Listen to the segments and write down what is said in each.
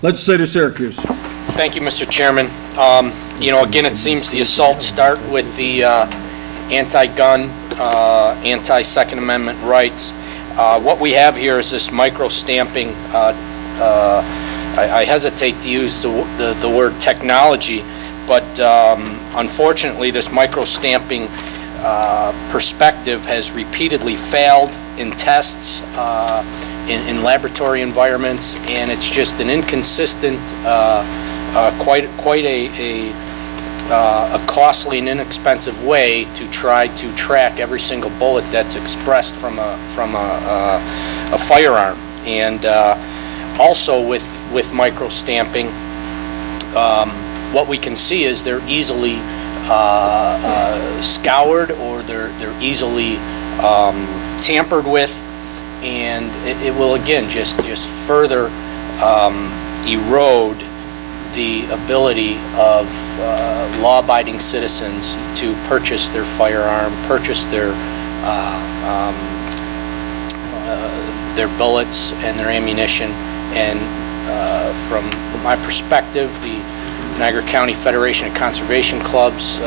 Legislator Syracuse. Thank you, Mr. Chairman. Again, it seems the assaults start with the anti-gun, anti-Second Amendment rights. What we have here is this micro-stamping. I hesitate to use the word technology, but unfortunately, this micro-stamping perspective has repeatedly failed in tests, in laboratory environments, and it's just an inconsistent, quite a costly and inexpensive way to try to track every single bullet that's expressed from a firearm. And also with micro-stamping, what we can see is they're easily scoured, or they're easily tampered with, and it will again just further erode the ability of law-abiding citizens to purchase their firearm, purchase their bullets and their ammunition. And from my perspective, the Niagara County Federation of Conservation Clubs,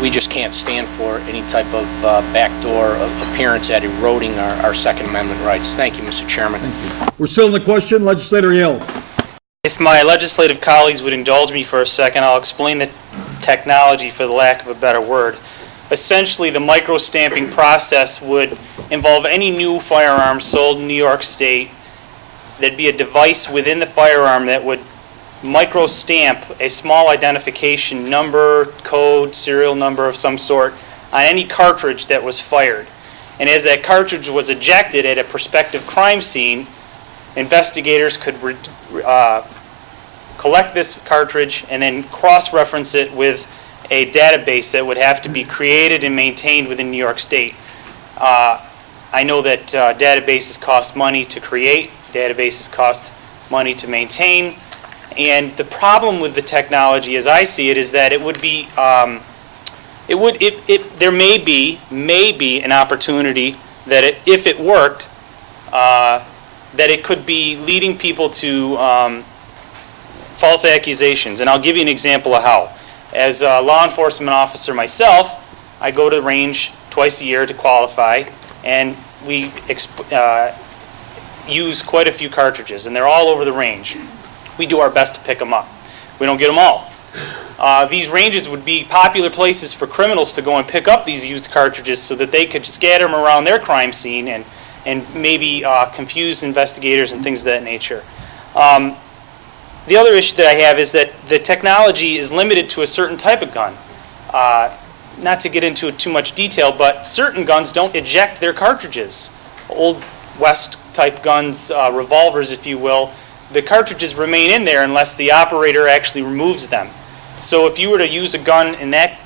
we just can't stand for any type of backdoor appearance at eroding our Second Amendment rights. Thank you, Mr. Chairman. Thank you. We're still in the question. Legislator Yale. If my legislative colleagues would indulge me for a second, I'll explain the technology, for the lack of a better word. Essentially, the micro-stamping process would involve any new firearm sold in New York State. There'd be a device within the firearm that would micro-stamp a small identification number, code, serial number of some sort on any cartridge that was fired. And as that cartridge was ejected at a prospective crime scene, investigators could collect this cartridge and then cross-reference it with a database that would have to be created and maintained within New York State. I know that databases cost money to create, databases cost money to maintain, and the problem with the technology, as I see it, is that it would be, there may be an opportunity that if it worked, that it could be leading people to false accusations. And I'll give you an example of how. As a law enforcement officer myself, I go to the range twice a year to qualify, and we use quite a few cartridges, and they're all over the range. We do our best to pick them up. We don't get them all. These ranges would be popular places for criminals to go and pick up these used cartridges so that they could scatter them around their crime scene and maybe confuse investigators and things of that nature. The other issue that I have is that the technology is limited to a certain type of gun. Not to get into too much detail, but certain guns don't eject their cartridges. Old West type guns, revolvers if you will, the cartridges remain in there unless the operator actually removes them. So if you were to use a gun in that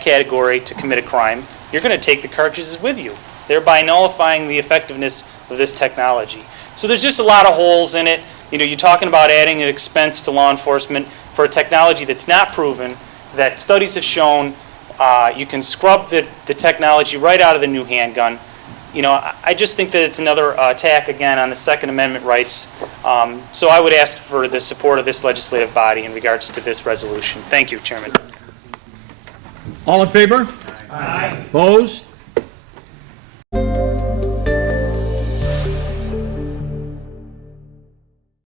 category to commit a crime, you're going to take the cartridges with you, thereby nullifying the effectiveness of this technology. So there's just a lot of holes in it. You know, you're talking about adding an expense to law enforcement for a technology that's not proven, that studies have shown you can scrub the technology right out of the new handgun. You know, I just think that it's another attack again on the Second Amendment rights. So I would ask for the support of this legislative body in regards to this resolution. Thank you, Chairman. All in favor? Aye. Opposed?